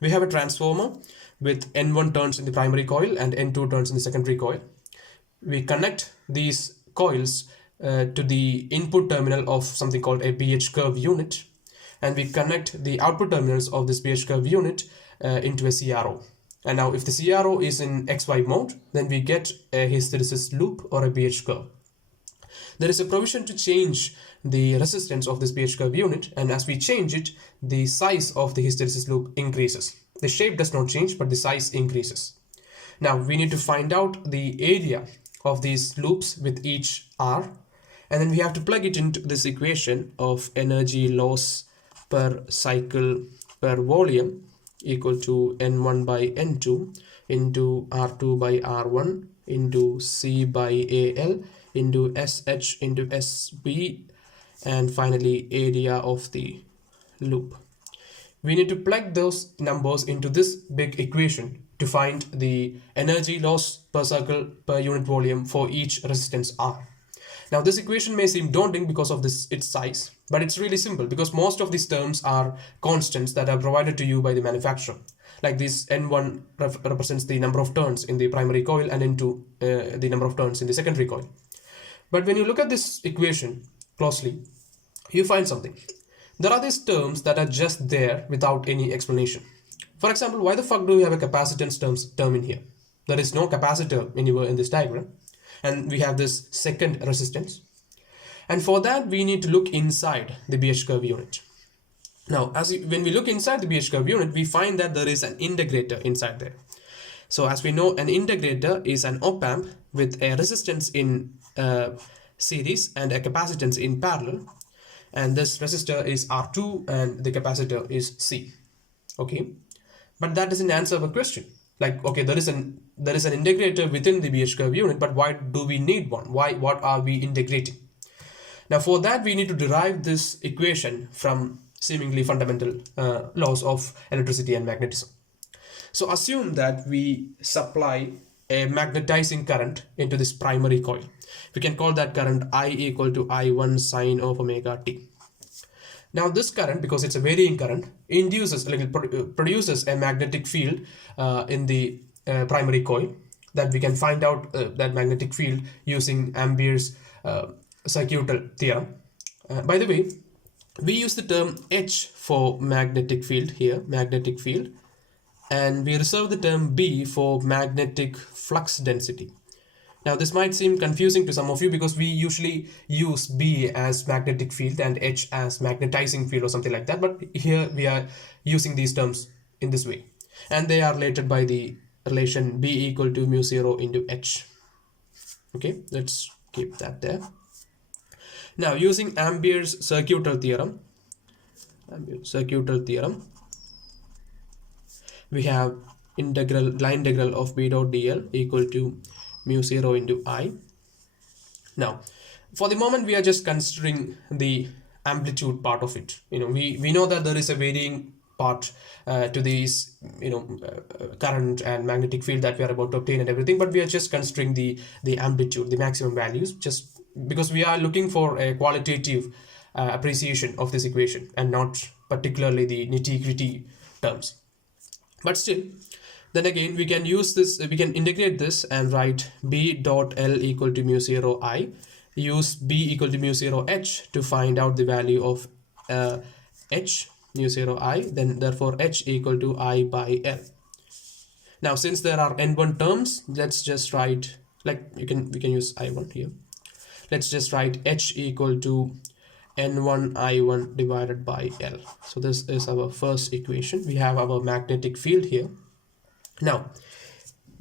We have a transformer with N1 turns in the primary coil and N2 turns in the secondary coil. We connect these coils to the input terminal of something called a BH curve unit, and we connect the output terminals of this BH curve unit into a CRO. And now if the CRO is in XY mode, then we get a hysteresis loop or a BH curve. There is a provision to change the resistance of this BH curve unit, and as we change it, the size of the hysteresis loop increases. The shape does not change, but the size increases. Now we need to find out the area of these loops with each R, and then we have to plug it into this equation of energy loss per cycle per volume equal to N1 by N2 into R2 by R1 into C by AL into SH into SB, and finally area of the loop. We need to plug those numbers into this big equation to find the energy loss per circle per unit volume for each resistance R. Now this equation may seem daunting because of its size, but it's really simple because most of these terms are constants that are provided to you by the manufacturer. Like this N1 represents the number of turns in the primary coil and N2 the number of turns in the secondary coil. But when you look at this equation closely, you find something. There are these terms that are just there without any explanation. For example, why the fuck do we have a capacitance term in here? There is no capacitor anywhere in this diagram, and we have this second resistance. And for that, we need to look inside the BH curve unit. Now, when we look inside the BH curve unit, we find that there is an integrator inside there. So as we know, an integrator is an op-amp with a resistance in series and a capacitance in parallel, and this resistor is R2 and the capacitor is C. Okay, but that doesn't answer the question. Like, okay, there is an integrator within the BH curve unit, but why do we need one? What are we integrating? Now for that, we need to derive this equation from seemingly fundamental laws of electricity and magnetism. So assume that we supply a magnetizing current into this primary coil. We can call that current I equal to I1 sine of omega t. Now this current, because it's a varying current, produces a magnetic field in the primary coil that we can find out that magnetic field using Ampere's circuital theorem. By the way, we use the term H for magnetic field here, magnetic field, and we reserve the term B for magnetic flux density. Now this might seem confusing to some of you because we usually use B as magnetic field and H as magnetizing field or something like that, but here we are using these terms in this way, and they are related by the relation B equal to mu 0 into H. Okay, let's keep that there. Now using Ampere's circuital theorem, we have line integral of B dot dl equal to mu 0 into I. Now for the moment we are just considering the amplitude part of it. We know that there is a varying part to these current and magnetic field that we are about to obtain and everything, but we are just considering the amplitude, the maximum values, just because we are looking for a qualitative appreciation of this equation and not particularly the nitty-gritty terms. But still, then again, we can use this, we can integrate this and write B dot L equal to mu 0 I, use B equal to mu 0 H to find out the value of H, mu 0 I, then therefore H equal to I by L. Now since there are N1 terms, let's just write, like we can use I1 here. Let's just write H equal to N1 I1 divided by L. So this is our first equation. We have our magnetic field here. Now,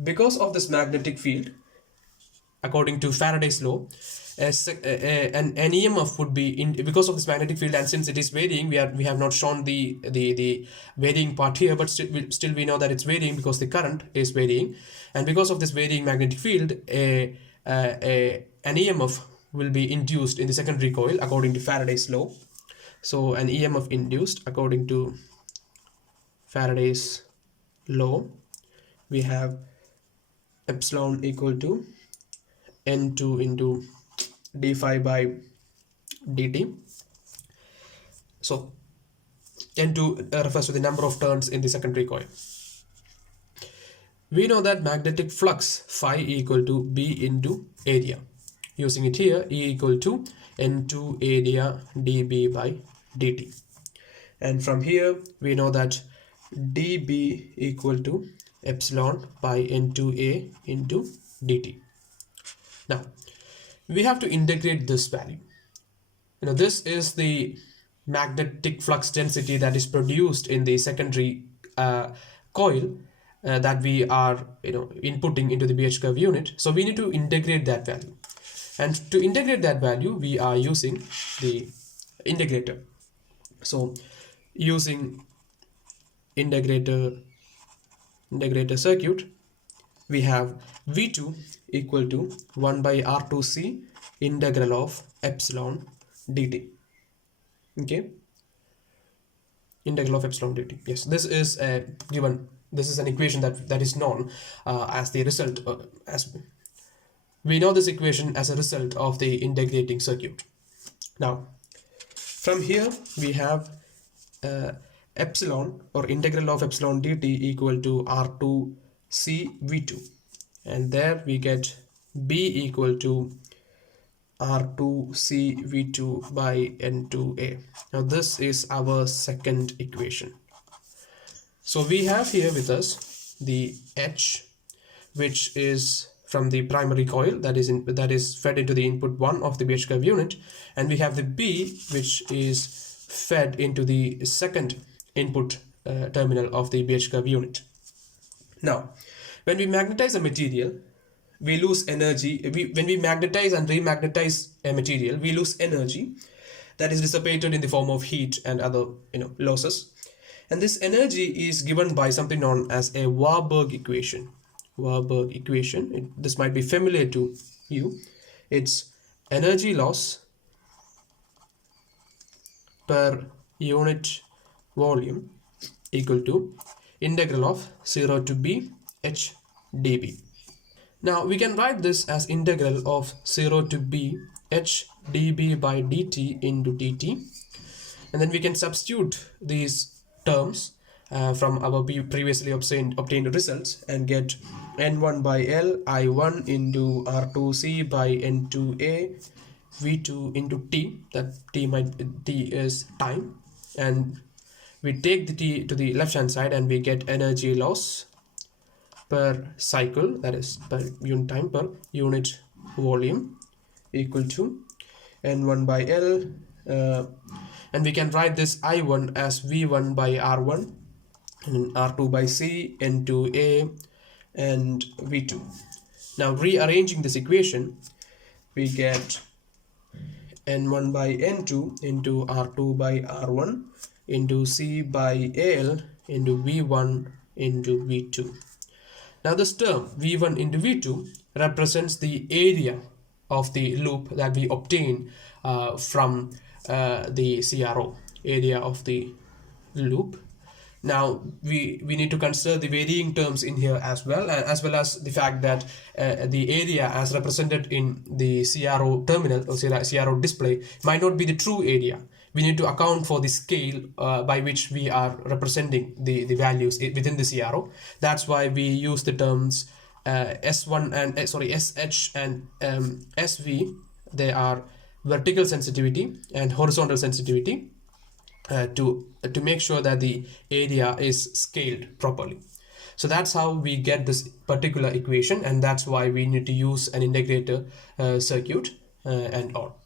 because of this magnetic field, according to Faraday's law, an EMF would be because of this magnetic field, and since it is varying, we have not shown the varying part here, but still we know that it's varying because the current is varying, and because of this varying magnetic field, an EMF will be induced in the secondary coil according to Faraday's law. So an EMF induced according to Faraday's law, we have epsilon equal to N2 into d phi by dt. So N2 refers to the number of turns in the secondary coil. We know that magnetic flux phi equal to B into area. Using it here, E equal to N2 area dB by dt. And from here, we know that dB equal to epsilon by N2A into dt. Now, we have to integrate this value. This is the magnetic flux density that is produced in the secondary coil that we are inputting into the BH curve unit. So we need to integrate that value, and to integrate that value we are using the integrator. So using integrator circuit, we have V2 equal to 1 by R2C integral of epsilon dt. Okay, integral of epsilon dt. Yes, this is a given. This is an equation that is known as the result. As we know this equation as a result of the integrating circuit. Now, from here we have epsilon, or integral of epsilon dt, equal to R2C V2, and there we get B equal to R2C V2 by N2A. Now this is our second equation. So we have here with us the H, which is from the primary coil that is fed into the input 1 of the BH curve unit, and we have the B, which is fed into the second input terminal of the BH curve unit. Now, when we magnetize a material, we lose energy. When we magnetize and remagnetize a material, we lose energy that is dissipated in the form of heat and other losses. And this energy is given by something known as a Warburg equation. Warburg equation. This might be familiar to you. It's energy loss per unit volume equal to integral of 0 to B H dB. Now we can write this as integral of 0 to B H dB by dt into dt, and then we can substitute these terms from our previously obtained results and get N1 by L I1 into R2C by N2A V2 into T. That T is time, and we take the T to the left hand side and we get energy loss per cycle, that is per unit time per unit volume, equal to N1 by L, and we can write this I1 as V1 by R1 and R2 by C, N2A and V2. Now rearranging this equation, we get N1 by N2 into R2 by R1 into C by AL into V1 into V2. Now this term V1 into V2 represents the area of the loop that we obtain from the CRO, area of the loop. Now we need to consider the varying terms in here as well as the fact that the area as represented in the CRO terminal or CRO display might not be the true area. We need to account for the scale by which we are representing the values within the CRO. That's why we use the terms S1 and SH and SV. They are vertical sensitivity and horizontal sensitivity to make sure that the area is scaled properly. So that's how we get this particular equation, and that's why we need to use an integrator circuit and all.